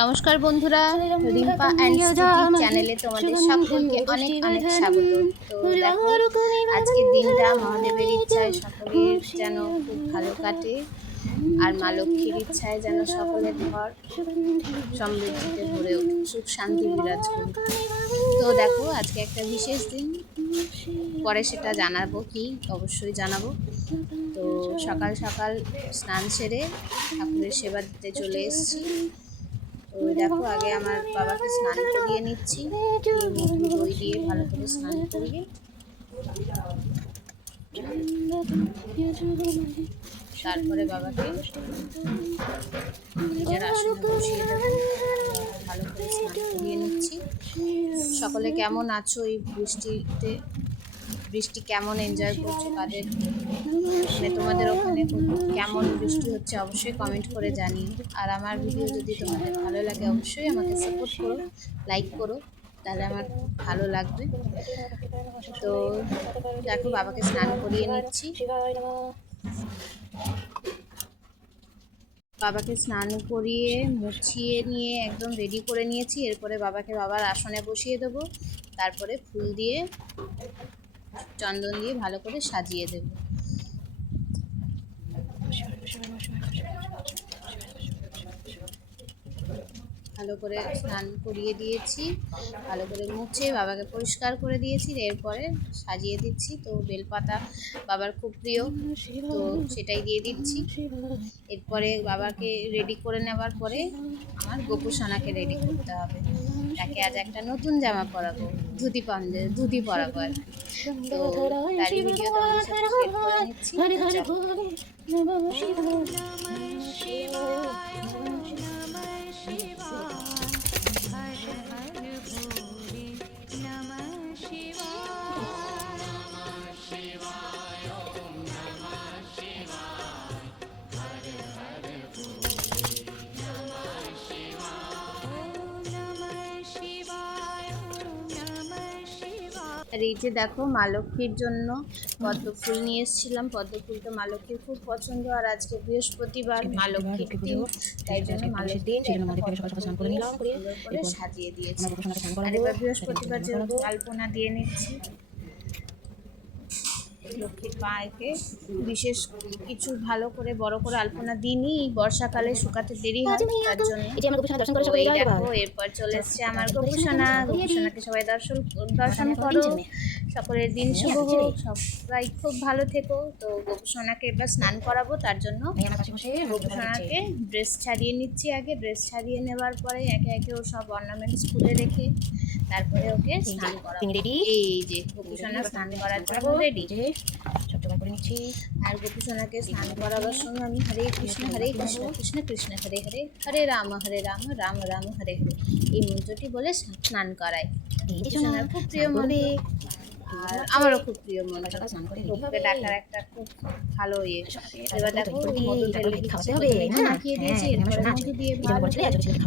নমস্কার বন্ধুরা, রিম্পা অ্যান্ড স্তুতি চ্যানেলে তোমাদের সকলকে অনেক অনেক স্বাগত। তো দেখো, আজকের দিনটা মহাদেবের ইচ্ছায় সকলের যেন খুব ভালো কাটে, আর মা লক্ষ্মীর ইচ্ছায় যেন সকলের ঘর সমৃদ্ধিতে ভরে ওঠে, সুখ শান্তি বিরাজ করুক। তো দেখো, আজকে একটা বিশেষ দিন, পরে সেটা জানাবো, কি অবশ্যই জানাবো। তো সকাল সকাল স্নান সেরে ঠাকুরের সেবা দিতে চলে এসেছি। তো দেখো, আগে আমার বাবাকে স্নান করিয়ে নিচ্ছি, মধু দই দিয়ে ভালো করে স্নান করিয়ে তারপরে বাবাকে নিজের আসনে বসিয়ে দেবো। ভালো করে স্নান করিয়ে নিচ্ছি। সকলে কেমন আছো এই বৃষ্টিতে? বৃষ্টি কেমন এনজয় করছো? কাদের মানে তোমাদের ওখানে কেমন বৃষ্টি হচ্ছে অবশ্যই কমেন্ট করে জানিও। আর আমার ভিডিও যদি তোমাদের ভালো লাগে অবশ্যই আমাকে সাপোর্ট করো, লাইক করো, তাহলে আমার ভালো লাগবে। তো দেখো, বাবাকে স্নান করিয়ে নিচ্ছি। বাবাকে স্নান করিয়ে মুছিয়ে নিয়ে একদম রেডি করে নিয়েছি। এরপরে বাবাকে বাবার আসনে বসিয়ে দেবো, তারপরে ফুল দিয়ে চন্দন দিয়ে ভালো করে সাজিয়ে দেবো। ভালো করে স্নান করিয়ে দিয়েছি, ভালো করে মুছে বাবাকে পরিষ্কার করে দিয়েছি। এরপরে সাজিয়ে দিচ্ছি। তো বেলপাতা বাবার খুব প্রিয়, তো সেটাই দিয়ে দিচ্ছি। এরপরে বাবাকে রেডি করে নেওয়ার পরে আমার গোপুসোনাকে রেডি করতে হবে। তাকে আজ একটা নতুন জামা পরাবো, ধুতি পরাবো আর কি। তো তারই ভিডিও তোমাদের সাথে শেয়ার করে নিচ্ছি। আর এই যে দেখো, মা লক্ষ্মীর জন্য পদ্ম ফুল নিয়ে এসেছিলাম। পদ্ম ফুল তো মা লক্ষ্মীর খুব পছন্দ, আর আজকে বৃহস্পতিবার, মা লক্ষ্মীর দিন, তাই জন্য মা লক্ষ্মীর করে সাজিয়ে দিয়েছি। আর এবার বৃহস্পতিবার যেহেতু আলপনা দিয়ে নিচ্ছি লক্ষ্মীর পায়েকে। বিশেষ কিছু ভালো করে বড় করে আলপনা দিইনি, বর্ষাকালে শুকাতে দেরি হয়, তার জন্য। দেখো, এরপর চলে এসছে আমার গোপুসোনা। গোপুসোনাকে সবাই দর্শন করো। সকলের দিন শুভ হোক, সবাই খুব ভালো থেকো। তো গোপুসোনাকে এবার স্নান করাবো, তার জন্য গোপুসোনাকে ড্রেস ছাড়িয়ে নিচ্ছি। আগে ড্রেস ছাড়িয়ে নেওয়ার পরে একে একে ও সব অর্নামেন্টস খুলে রেখে তারপরে ওকে স্নান করাবো। এই যে গোপুসোনা স্নান করার জন্য রেডি। আর গোপুসোনাকে স্নান করাবার সময় আমি হরে কৃষ্ণ কৃষ্ণ কৃষ্ণ হরে হরে, হরে রাম রাম রাম হরে হরে, এই মন্ত্রটি বলে স্নান করাই। গোপুসোনার খুব প্রিয় মন্ত্র, আর আমারও খুব প্রিয় মন্ত্র। গোপুকে ডাকার একটা খুব ভালো ইয়ে। এবার দেখো, মধু মাখিয়ে দিয়েছি। এরপরে মধু দিয়ে ভালো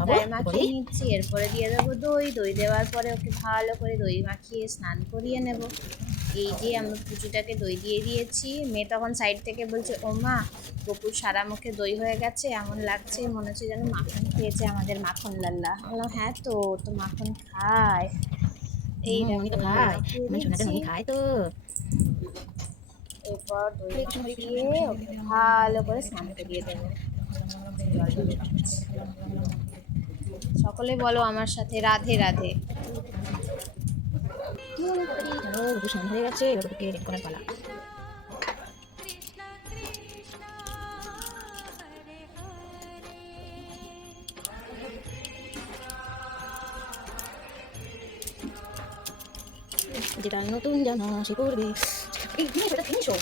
করে মাখিয়ে নিচ্ছি। এরপরে দিয়ে দেবো দই। দই দেওয়ার পরে ওকে ভালো করে দই মাখিয়ে স্নান করিয়ে নেব। এই যে আমরা পুজোটাকে দই দিয়ে দিয়েছি। মেয়ে তখন সাইড থেকে বলছে, ও মা, গোপুর সারা মুখে দই হয়ে গেছে, এমন লাগছে মনে হচ্ছে যেন মাখন খেয়েছে আমাদের মাখন লাল্লা। বললাম, হ্যাঁ তো মাখন খায়। এই খায় তো। এরপর দই মাখিয়ে ওকে ভালো করে স্নান করিয়ে দেবো। সকলে বলো আমার সাথে, রাধে রাধে। হয়ে গেছে, এবার রেডি করার পালা। যেটা নতুন জামা সে পরবে। এই সেটা জিনিসও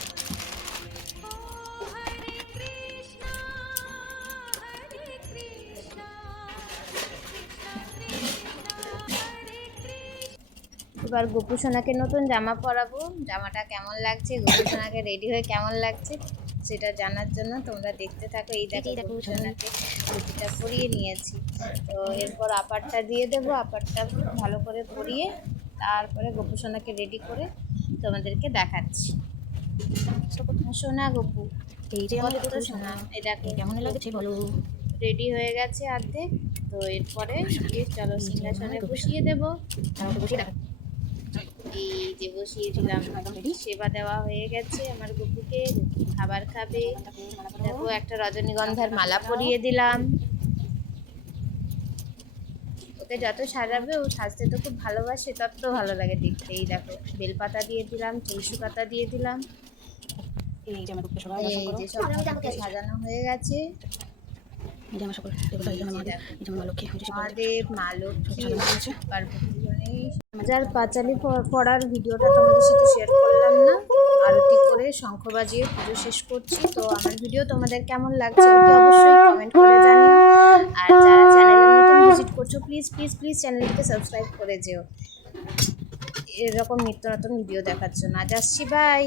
এবার গোপুসোনাকে নতুন জামা পরাবো। জামাটা কেমন লাগছে, গোপুসোনাকে রেডি হয়ে কেমন লাগছে সেটা জানার জন্য তোমরা দেখতে থাকো। এই দেখো, গোপুসোনাকে ধুতিটা পরিয়ে নিয়েছি। তো এরপর আপারটা দিয়ে দেবো। আপারটা ভালো করে পরিয়ে তারপরে গোপুসোনাকে রেডি করে তোমাদেরকে দেখাচ্ছি। সোনা গোপু, এই যে কত সোনা। এই দেখো কেমন লাগছে বলো। রেডি হয়ে গেছে অর্ধেক। তো তো এরপরে চলো সিংহাসনে বসিয়ে দেবো। আমাকে বসিয়ে দেখা এই যে বসিয়ে দিলাম, সেবা দেওয়া হয়ে গেছে আমার গুপুকে, খাবার খাবে। দেখো একটা রজনীগন্ধার মালা পরিয়ে দিলাম। ওকে যত সাজাবে, ও সাজতে তো খুব ভালোবাসে, তত ভালো লাগে দেখতে। এই দেখো বেলপাতা দিয়ে দিলাম, তুলসী পাতা দিয়ে দিলাম। এই যে আমার বুককে সবাই এই দর্শন করো। যে সব ঠাকুরকে সাজানো হয়ে গেছে। এই যে আমার সকল দেবতা, এই যে আমার মহাদেব, এই যে আমার মা লক্ষ্মী, এই যে শিব মহাদেব, মা লক্ষ্মী, সাজানো হয়েছে। পার্বতী গণেশ। যার পাঁচালি পড়ার ভিডিওটা তোমাদের সাথে শেয়ার করলাম না, আরতি করে শঙ্খ বাজিয়ে পুজো শেষ করছি। তো আমার ভিডিও তোমাদের কেমন লাগছে ওটি অবশ্যই কমেন্ট করে জানিও। আর যারা চ্যানেলে নতুন ভিজিট করছো, প্লিজ প্লিজ প্লিজ চ্যানেলটিকে সাবস্ক্রাইব করে যেও এরকম নিত্য নতুন ভিডিও দেখার জন্য। আজ আসছি, বাই।